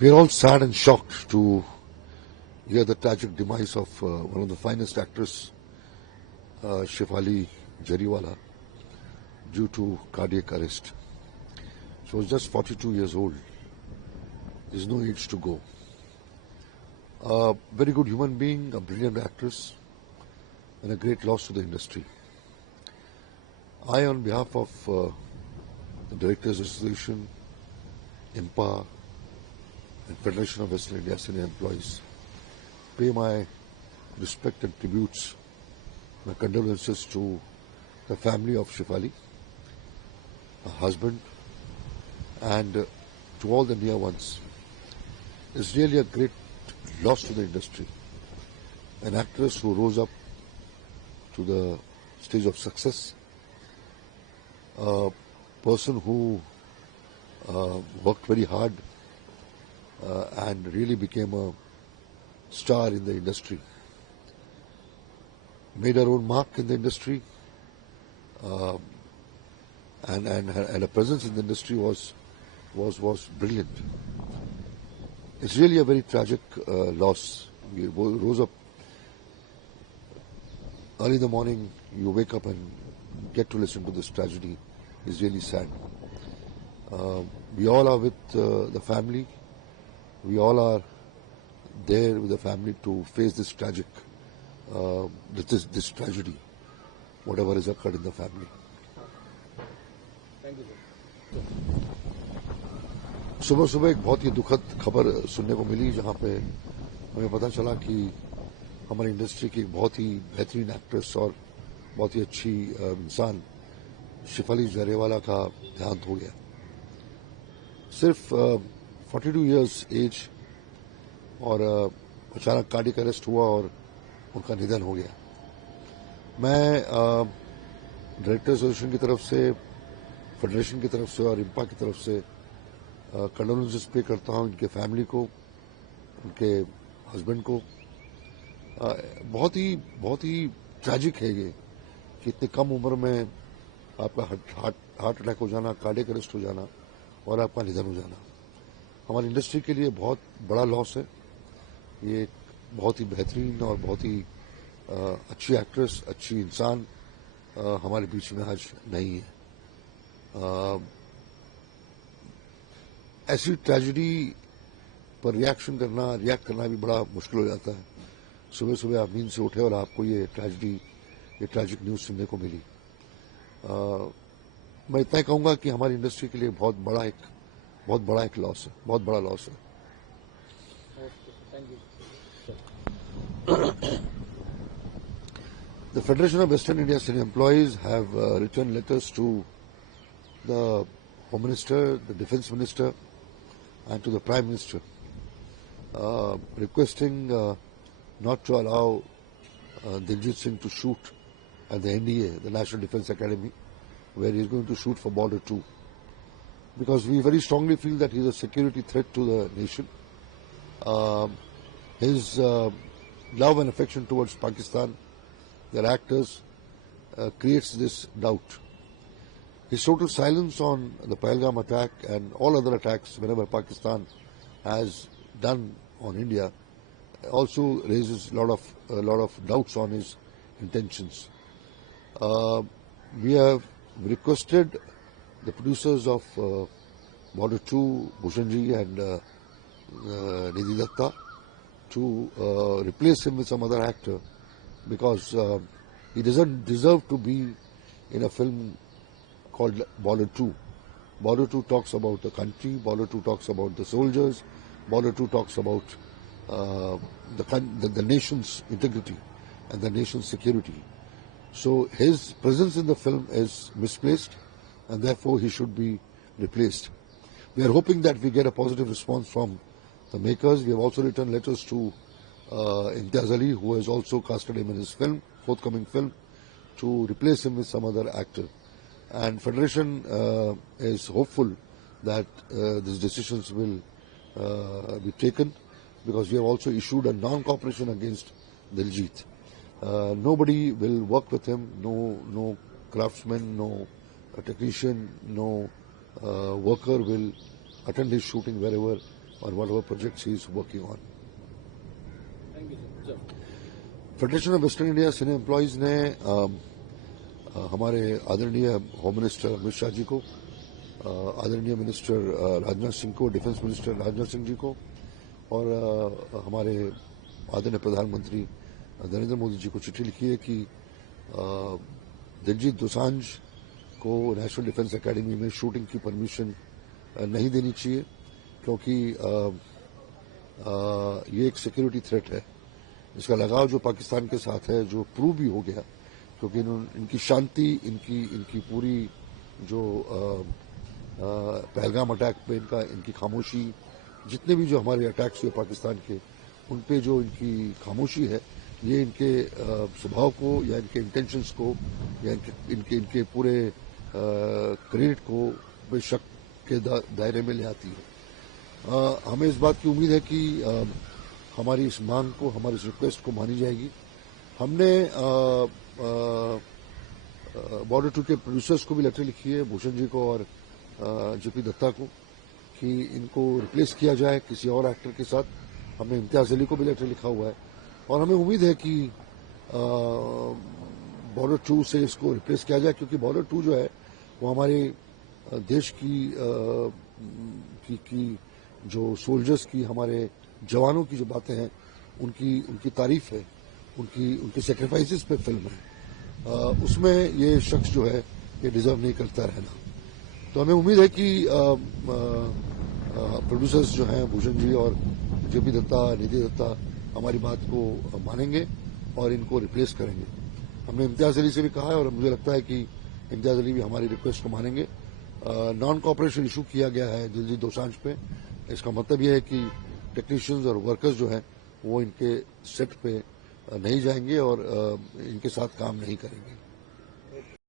We are all sad and shocked to hear the tragic demise of one of the finest actors, Shefali Jariwala, due to cardiac arrest. She was just 42 years old. There's no age to go. A very good human being, a brilliant actress, and a great loss to the industry. I, on behalf of the Directors Association, IMPA, and Federation of Western India Senior Employees, pay my respect and tributes, my condolences to the family of Shefali, her husband, and to all the near ones. It's really a great loss to the industry. An actress who rose up to the stage of success, a person who worked very hard and really became a star in the industry, made her own mark in the industry, and her presence in the industry was brilliant. It's really a very tragic loss. You rose up early in the morning, you wake up and get to listen to this tragedy. It's really sad. We all are with the family. We all are there with the family to face this tragic, this tragedy, whatever has occurred in the family. Thank you, sir. सुबह सुबह एक बहुत ही दुखद खबर सुनने को मिली, जहां पे हमें पता चला कि हमारी इंडस्ट्री की एक बहुत ही बेहतरीन एक्ट्रेस और बहुत ही अच्छी इंसान शेफाली जरेवाला का देहांत हो गया. सिर्फ 42 इयर्स एज और अचानक कार्डियक अरेस्ट हुआ और उनका निधन हो गया. मैं डायरेक्टर एसोसिएशन की तरफ से, फेडरेशन की तरफ से और इम्पा की तरफ से कंडोलेंसेस पे करता हूं इनके फैमिली को, उनके हस्बैंड को. बहुत ही ट्रैजिक है ये कि इतनी कम उम्र में आपका हार्ट अटैक हो जाना, कार्डियक अरेस्ट हो जाना और आपका निधन हो जाना हमारी इंडस्ट्री के लिए बहुत बड़ा लॉस है. ये बहुत ही बेहतरीन और बहुत ही अच्छी एक्ट्रेस, अच्छी इंसान हमारे बीच में आज नहीं है. ऐसी ट्रेजेडी पर रिएक्ट करना भी बड़ा मुश्किल हो जाता है. सुबह सुबह आप नींद से उठे और आपको ये ट्रैजिक न्यूज सुनने को मिली. मैं इतना ही कहूंगा कि हमारी इंडस्ट्री के लिए बहुत बड़ा एक लॉस है, बहुत बड़ा लॉस है. The Federation of Western India Senior Employees have written letters to the Home Minister, the Defence Minister, and to the Prime Minister, requesting not to allow Diljit Singh to shoot at the NDA, the National Defence Academy, where he is going to shoot for Border 2. Because we very strongly feel that he is a security threat to the nation. His love and affection towards Pakistan, their actors, creates this doubt. His total silence on the Pahalgam attack and all other attacks whenever Pakistan has done on India also raises a lot of doubts on his intentions. We have requested the producers of Border 2, Bhushanji and Nidhi Datta, to replace him with some other actor, because he doesn't deserve to be in a film called Border 2. Border 2 talks about the country, Border 2 talks about the soldiers, Border 2 talks about the nation's integrity and the nation's security. So his presence in the film is misplaced, and therefore he should be replaced. We are hoping that we get a positive response from the makers. We have also written letters to Imtiaz Ali, who has also casted him in his forthcoming film, to replace him with some other actor. And Federation is hopeful that these decisions will be taken, because we have also issued a non-cooperation against Diljit. Nobody will work with him, no craftsman, no technician, no worker will attend his shooting wherever or whatever projects he is working on. Thank you, sir. Federation of western India cine employees ने हमारे आदरणीय home minister Amit Shah ji को, आदरणीय minister Rajnath Singh को, defence minister Rajnath Singh ji को और हमारे आदरणीय प्रधानमंत्री नरेंद्र मोदी जी को चिट्ठी लिखी है कि दिलजीत दोसांझ को नेशनल डिफेंस एकेडमी में शूटिंग की परमिशन नहीं देनी चाहिए, क्योंकि ये एक सिक्योरिटी थ्रेट है। इसका लगाव जो पाकिस्तान के साथ है, जो प्रूव भी हो गया, क्योंकि इनकी शांति, इनकी पूरी जो पहलगाम अटैक पे इनकी खामोशी, जितने भी जो हमारे अटैक्स हुए पाकिस्तान के, उन पे जो इनकी खामोशी है, ये इनके स्वभाव को या इनके इंटेंशंस को या इनके पूरे क्रेडिट को बेशक के दायरे में ले आती है। हमें इस बात की उम्मीद है कि हमारी इस मांग को, हमारी इस रिक्वेस्ट को मानी जाएगी। हमने बॉर्डर 2 के प्रोड्यूसर्स को भी लेटर लिखी है, भूषण जी को और जेपी दत्ता को, कि इनको रिप्लेस किया जाए किसी और एक्टर के साथ। हमने इम्तियाज अली को भी लेटर लिखा हुआ है और हमें उम्मीद है कि बॉर्डर 2 से इसको रिप्लेस किया जाए, क्योंकि बॉर्डर 2 जो है वो हमारे देश की जो सोल्जर्स की, हमारे जवानों की जो बातें हैं, उनकी तारीफ है, उनकी सेक्रीफाइसेस पे फिल्म है। उसमें ये शख्स जो है ये डिजर्व नहीं करता रहना। तो हमें उम्मीद है कि प्रोड्यूसर्स जो हैं भूषण जी और जेपी दत्ता, निधि दत्ता, हमारी बात को मानेंगे और इनको रिप्लेस करेंगे। हमने इम्तियाज अली से भी कहा है और मुझे लगता है कि इम्तियाज अली भी हमारी रिक्वेस्ट को मानेंगे। नॉन कॉपरेशन इशू किया गया है दिलजीत दोसांझ पे। इसका मतलब यह है कि टेक्नीशियंस और वर्कर्स जो हैं वो इनके सेट पे नहीं जाएंगे और इनके साथ काम नहीं करेंगे।